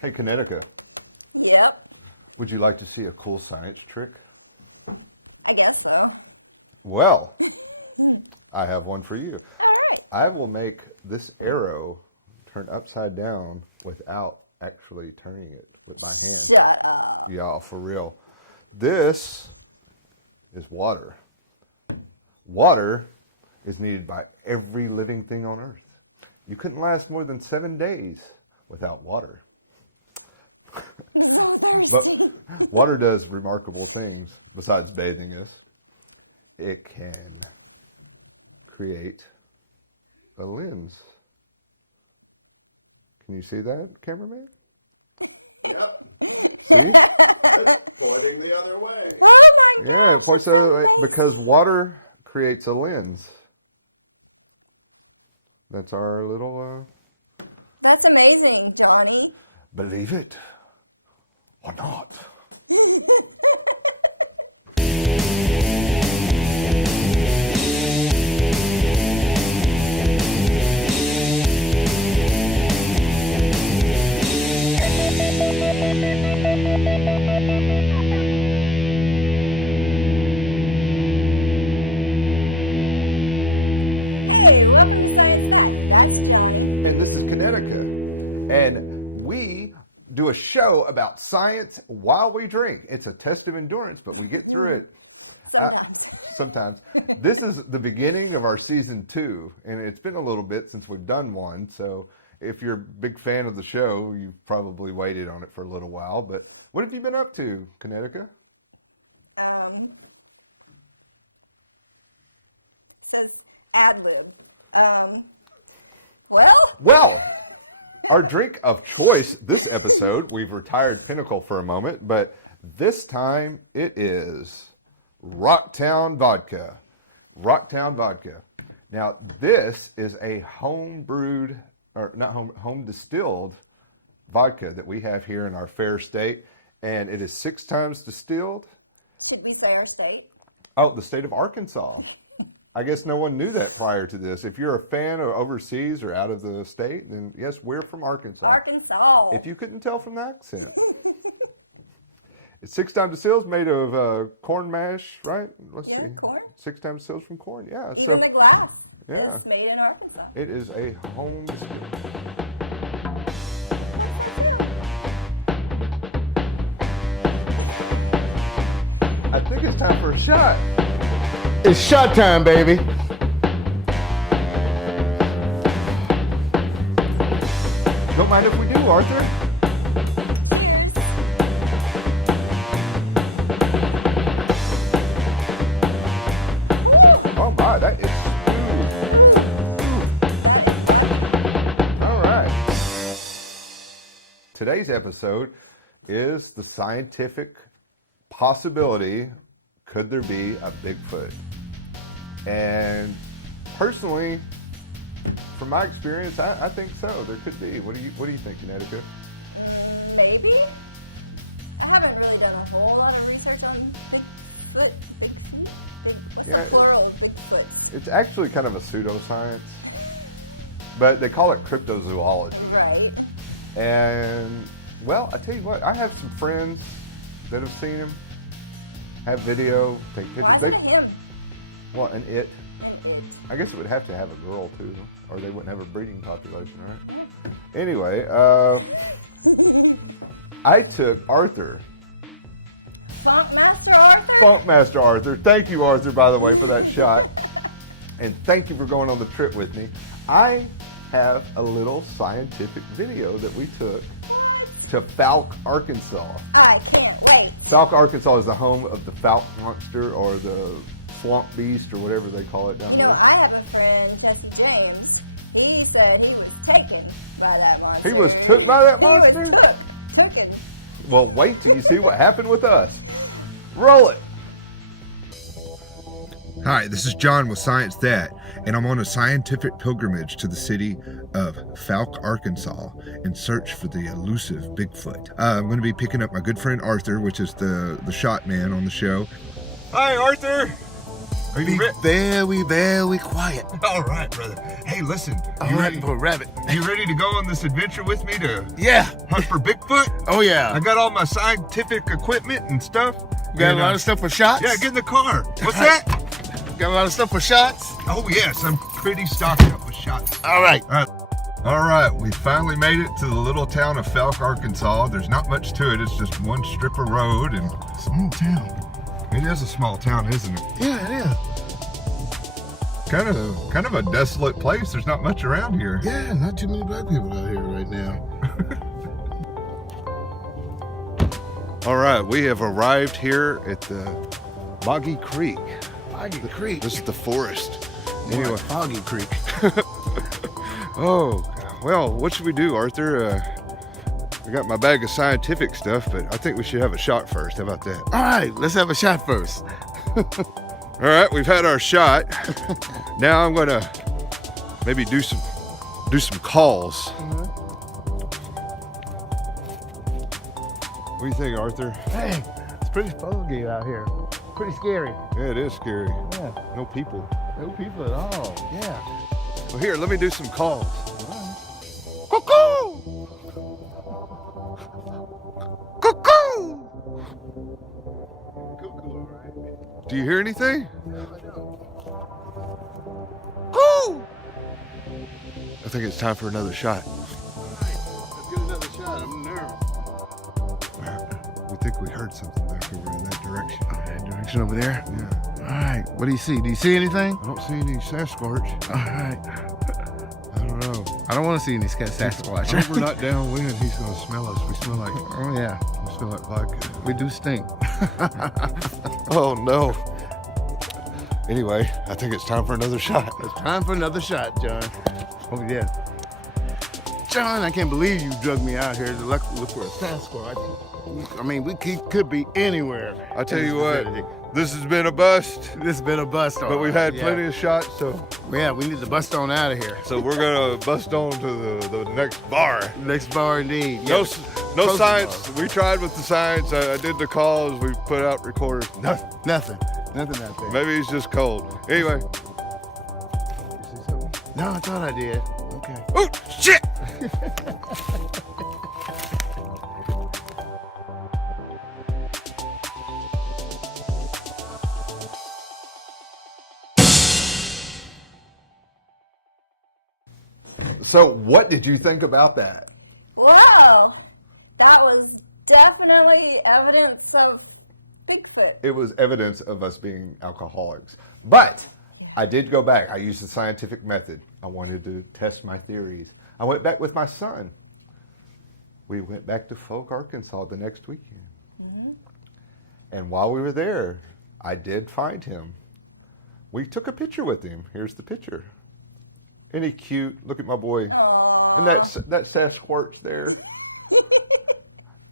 Hey, Kinetica. Yep. Would you like to see a cool science trick? I guess so. Well, I have one for you. All right. I will make this arrow turn upside down without actually turning it with my hand. Shut up. Yeah, for real. This is water. Water is needed by every living thing on Earth. You couldn't last more than 7 days without water. But water does remarkable things besides bathing us. It can create a lens. Can you see that, cameraman? Yep. See? It's pointing the other way. Oh my Yeah, it points the other way because water creates a lens. That's our little, That's amazing, Johnny. believe it or not. Hey, welcome to Science Fact. That's Johnny. And this is Kinetica. And we do a show about science while we drink. It's a test of endurance, but we get through it. Sometimes. This is the beginning of our season 2, and it's been a little bit since we've done one. So if you're a big fan of the show, you've probably waited on it for a little while. But what have you been up to, Kinetica? Says ad lib. Well, our drink of choice this episode, we've retired Pinnacle for a moment, but this time it is Rocktown Vodka. Rocktown Vodka. Now, this is a home brewed, or not home distilled vodka that we have here in our fair state, and it is 6 times distilled. Should we say our state? Oh, the state of Arkansas. I guess no one knew that prior to this. If you're a fan of overseas or out of the state, then yes, we're from Arkansas. Arkansas. If you couldn't tell from the accent. It's 6 times distilled, made of corn mash, right? Let's Yeah, see. corn. 6 times distilled from corn, yeah. Even So the glass. yeah. It's made in Arkansas. It is a home distilled. I think it's time for a shot. It's shot time, baby. Don't mind if we do, Arthur. Oh my, that is smooth. All right. Today's episode is the scientific possibility, could there be a Bigfoot? And personally, from my experience, I think so. There could be. What do you think, Kinetica? Maybe. I haven't really done a whole lot of research on Bigfoot. What's Yeah, the plural of Bigfoot? It's actually kind of a pseudoscience, but they call it cryptozoology. Right. And, well, I tell you what, I have some friends that have seen him, have video, take pictures. Why is it him? Well, and it. And it. I guess it would have to have a girl, too, or they wouldn't have a breeding population, right? Anyway, I took Arthur, Funk Master Arthur? Funkmaster Arthur. Thank you, Arthur, by the way, for that shot. And thank you for going on the trip with me. I have a little scientific video that we took to Fouke, Arkansas. I can't wait. Fouke, Arkansas is the home of the Fouke monster or the swamp beast or whatever they call it down You know, there. I have a friend, Jesse James. He said he was taken by that monster. He was took by that He was monster? taken. Well, wait till you see what happened with us. Roll it. Hi, this is John with Science That, and I'm on a scientific pilgrimage to the city of Fouke, Arkansas, in search for the elusive Bigfoot. I'm going to be picking up my good friend Arthur, which is the shot man on the show. Hi, Arthur. Are you ready? Very, very quiet. All right, brother. Hey, listen. I'm You ready ready? for a rabbit. You ready to go on this adventure with me to Yeah. hunt for Bigfoot? Oh, yeah. I got all my scientific equipment and stuff. You got And, a lot of stuff for shots? Yeah, get in the car. What's that? Got a lot of stuff for shots? Oh, yes. I'm pretty stocked up with shots. All right. All right, we finally made it to the little town of Fouke, Arkansas. There's not much to it. It's just one strip of road, and Small town. It is a small town, isn't it? Yeah, it is. kind of a desolate place. There's not much around here. Yeah, not too many black people out here right now. All right, we have arrived here at the Boggy Creek. Foggy Creek. This is the forest. Anyway, Anyway, Foggy Creek. oh, well, what should we do, Arthur? I got my bag of scientific stuff, but I think we should have a shot first. How about that? All right, let's have a shot first. All right, we've had our shot. Now I'm gonna maybe do some calls. What do you think, Arthur? Hey, it's pretty foggy out here. Pretty scary. Yeah, it is scary. Yeah, No people. no people at all. Yeah. Well, here, let me do some calls. Cuckoo! Cuckoo! Do you hear anything? Cuckoo! I think it's time for another shot. Let's get another shot. I'm nervous. We think we heard something back over in that direction. That direction over there? Yeah. All right. What do you see? Do you see anything? I don't see any Sasquarrrch. All right. I don't know. I don't want to see any I Sasquatch. hope we're not downwind. He's gonna smell us. We smell like Oh, yeah. vodka. We do stink. Oh no. Anyway, I think it's time for another shot. It's time for another shot, John. Oh, yeah. John, I can't believe you drugged me out here to look for a Sasquatch. I mean, we could be anywhere. I tell in you this what, vicinity. this has been a bust, This has been a bust on. but we've had Yeah. plenty of shots, so Yeah, we need to bust on out of here. we're gonna bust on to the next bar. Next bar indeed. No, Yeah. no Close science. bar. We tried with the science. I did the calls. We put out recorders. Nothing. Nothing out there. Maybe he's just cold. Anyway. No, I thought I did. Okay. Oh shit! So, what did you think about that? Whoa! That was definitely evidence of Bigfoot. It was evidence of us being alcoholics. But I did go back. I used the scientific method. I wanted to test my theories. I went back with my son. We went back to Fouke, Arkansas the next weekend. And while we were there, I did find him. We took a picture with him. Here's the picture. Isn't he cute? Look at my boy. Aww. And that Sasquarrrch there.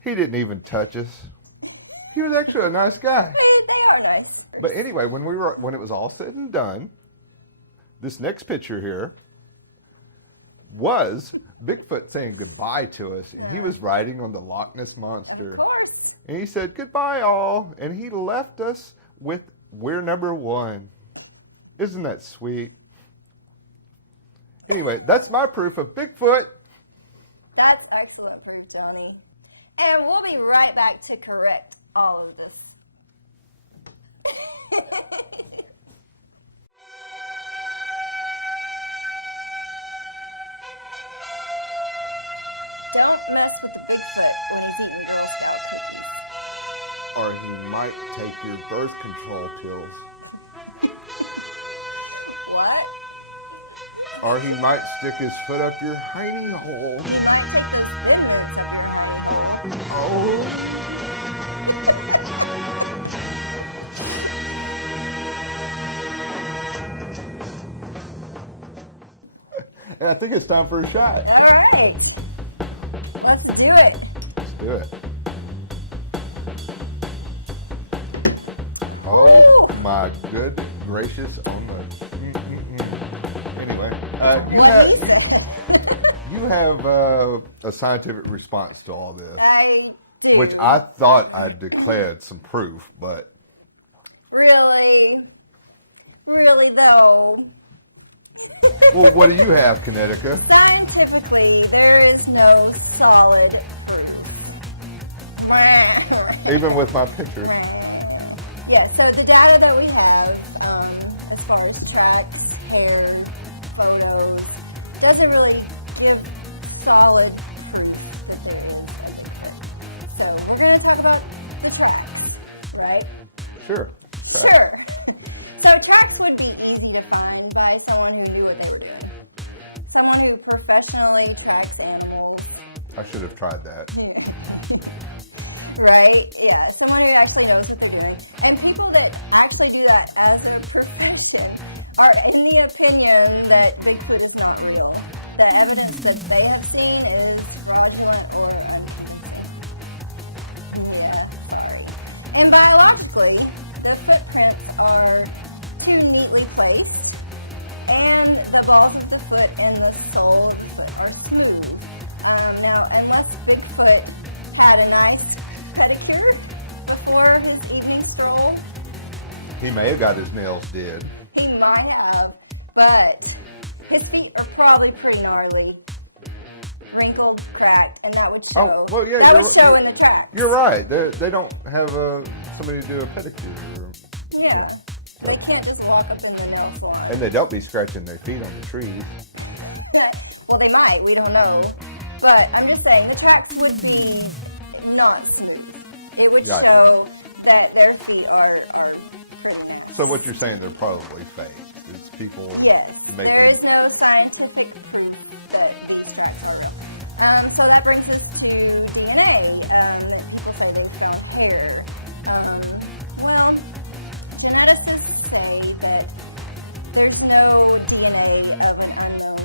He didn't even touch us. He was actually a nice guy. They are nice. But anyway, when it was all said and done, this next picture here was Bigfoot saying goodbye to us, and he was riding on the Loch Ness Monster. Of course. And he said, "Goodbye, all," and he left us with "We're number one." Isn't that sweet? Anyway, that's my proof of Bigfoot. That's excellent proof, Johnny. And we'll be right back to correct all of this. Don't mess with the Bigfoot when he's eating Girl Scout cookies. Or he might take your birth control pills. What? Or he might stick his foot up your hiney hole. He might put those fingers up your head. Oh. And I think it's time for a shot. All right. Let's do it. Let's do it. Oh my good gracious on the. Anyway, you have a scientific response to all this, I do. which I thought I declared some proof, but Really? really though. Well, what do you have, Kinetica? Scientifically, there is no solid proof. Even with my pictures. Yeah, so the data that we have, as far as tracks, pairs, photos, doesn't really give solid proof that there is a Bigfoot. So we're going to talk about the tracks, right? Sure. Right. Sure. So tracks would be easy to find by someone who knew what they were doing. Someone who professionally tracks animals. I should have tried that. Right? Yeah. Someone who actually knows what they're doing. And people that actually do that as their profession are in the opinion that Bigfoot is not real. The evidence that they have seen is fraudulent or yeah. And biologically, the footprints are too neatly placed, and the balls of the foot and the sole of the foot are smooth. Now, unless Bigfoot had a nice pedicure before his evening stroll, He may have got his nails did. he might have, but his feet are probably pretty gnarly, wrinkled, cracked, and that would show. Oh, well, yeah, that would show in the track. You're right. They don't have somebody to do a pedicure. Yeah. They can't just walk up in the nail salon. And they don't be scratching their feet on the trees. Yeah. Well, they might. We don't know. But I'm just saying, the tracks would be not smooth. It would Gotcha. show that their feet are pretty nice. So what you're saying, they're probably fake. It's people Yes. making. There is no scientific proof that these tracks are real. So that brings us to DNA. People say there's no hair. Well, geneticists say that there's no DNA of an unknown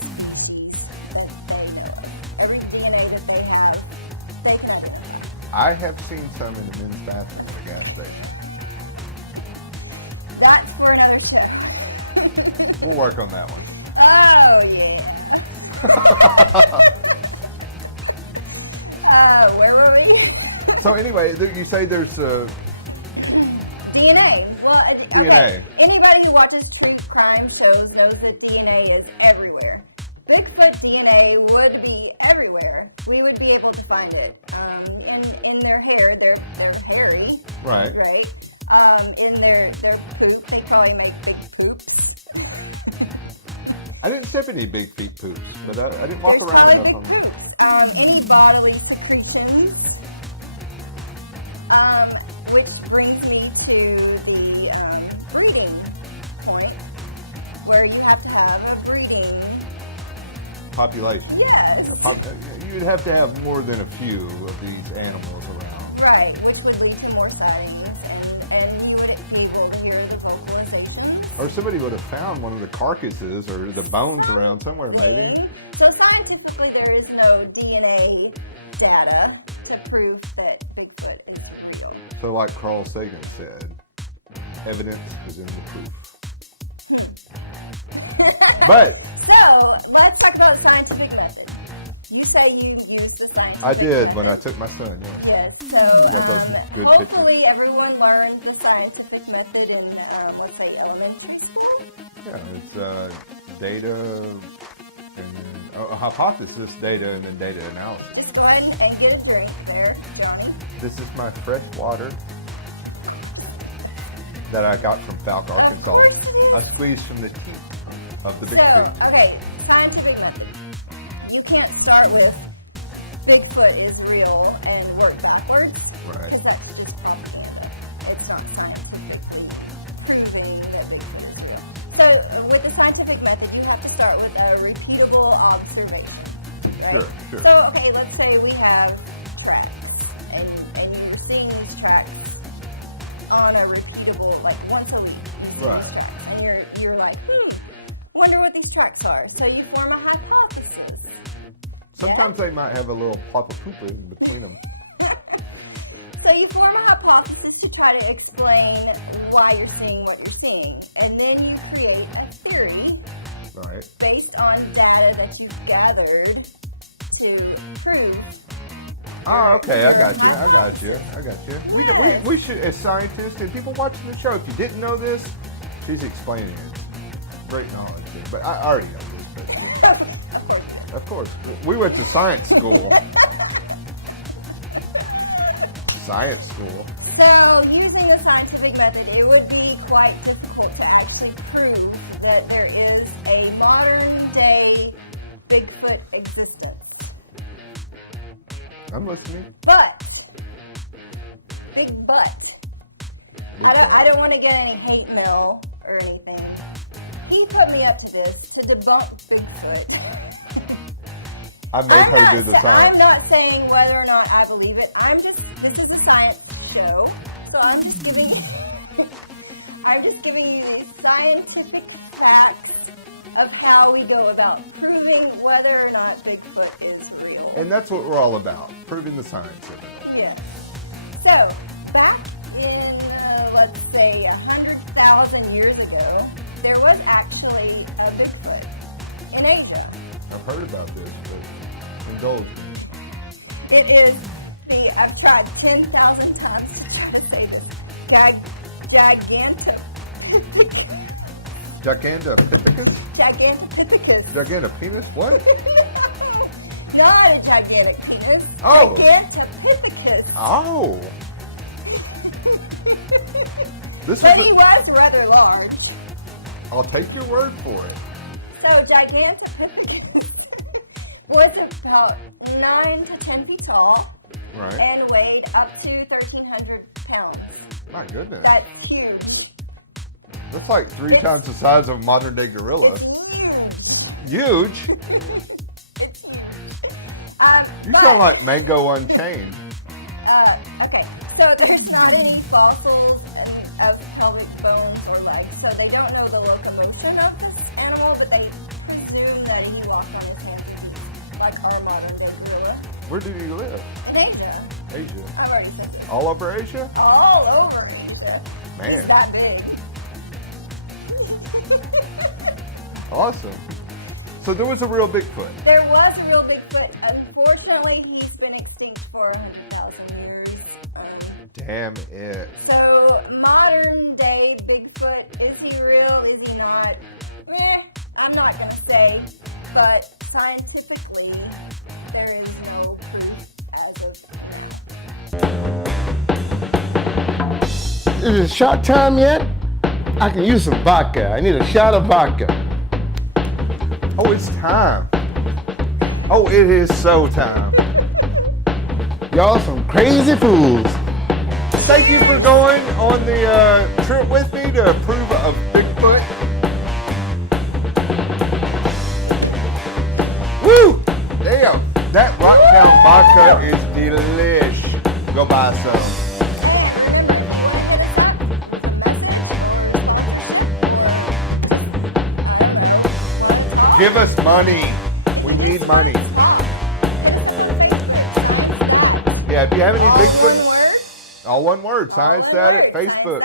species that they know of. Every DNA that they have, they can identify. I have seen some in the men's bathroom at a gas station. That's for another show. We'll work on that one. Oh, yeah. Where were we? So anyway, you say there's DNA. Well, DNA. Okay. Anybody who watches true crime shows knows that DNA is everywhere. Bigfoot DNA would be everywhere. We would be able to find it. In their hair, they're hairy. Right. Right. In their poop, they probably make big poops. I didn't sip any big feet poops, but I didn't walk There's around probably enough big on them. poops. Any bodily secretions, which brings me to the breeding point, where you have to have a breeding. Population. Yes. You'd have to have more than a few of these animals around. Right, which would lead to more sightings, and you wouldn't be able to hear the vocalizations. Or somebody would have found one of the carcasses or the bones around somewhere, maybe. So scientifically, there is no DNA data to prove that Bigfoot is real. So like Carl Sagan said, evidence is in the proof. But So let's talk about scientific method. You say you used the scientific I did method. when I took my son, yeah. Yes, so Got those good hopefully everyone learned the scientific method in, let's say, elementary school. Yeah, it's data and then hypothesis data and then data analysis. Just go ahead and get a drink there, Johnny. This is my fresh water that I got from Fouke, Arkansas. I squeezed from the teeth of the big So, feet. okay, scientific method. You can't start with Bigfoot is real and work backwards. Right. Because that's just propaganda. It's not scientifically proving that Bigfoot is real. So, with the scientific method, you have to start with a repeatable observation. Okay? Sure. So, okay, let's say we have tracks, and you're seeing these tracks on a repeatable, like once a week. Right. And you're like, wonder what these tracks are. So you form a hypothesis. Sometimes they might have a little plop of poop in between them. So you form a hypothesis to try to explain why you're seeing what you're seeing. And then you create a theory Right. based on data that you've gathered to prove. Oh, okay. I got you. We should, as scientists and people watching the show, if you didn't know this, She's explaining it. Great knowledge. But I already know this. But of course. We went to science school. Science school. So, using the scientific method, it would be quite difficult to actually prove that there is a modern-day Bigfoot existence. I'm listening. But, big but, I don't want to get any hate mail or anything. He put me up to this to debunk Bigfoot. I made her do the science. I'm not saying whether or not I believe it. This is a science show, so I'm just giving you the scientific facts of how we go about proving whether or not Bigfoot is real. And that's what we're all about, proving the science of it. Yeah. So, back in, let's say, 100,000 years ago, there was actually a Bigfoot in Asia. I've heard about this, but indulge. It is I've tried 10,000 times to try to say this. Gigantopithecus? Gigantopithecus. Gigantopenis? What? Not a gigantic penis. Oh. Gigantopithecus. Oh. This But is he was rather large. I'll take your word for it. So Gigantopithecus was about 9 to 10 feet tall. Right. And weighed up to 1,300 pounds. My goodness. That's huge. That's like 3 times the size of a modern day gorilla. It's huge. Huge? You sound like Mango Unchained. Okay, so there's not any fossils of pelvic bones or legs, so they don't know the locomotion of this animal, but they presume that he walked on his hands like our modern day gorilla. Where do you live? In Asia. Asia. I've already said it. All over Asia? All over Asia. Man. It's that big. Awesome. So there was a real Bigfoot. There was a real Bigfoot. Unfortunately, he's been extinct for 100,000 years. Damn it. So, modern day Bigfoot, is he real? Is he not? I'm not going to say, but scientifically, there is no proof as of now. Is it shot time yet? I can use some vodka. I need a shot of vodka. Oh, it's time. Oh, it is so time. Y'all some crazy fools. Thank you for going on the trip with me to approve of Bigfoot. Woo! Damn, that Rocktown vodka is delish. Go buy some. Give us money. We need money. Yeah, if you have any Bigfoot, all one word. Science that at Facebook.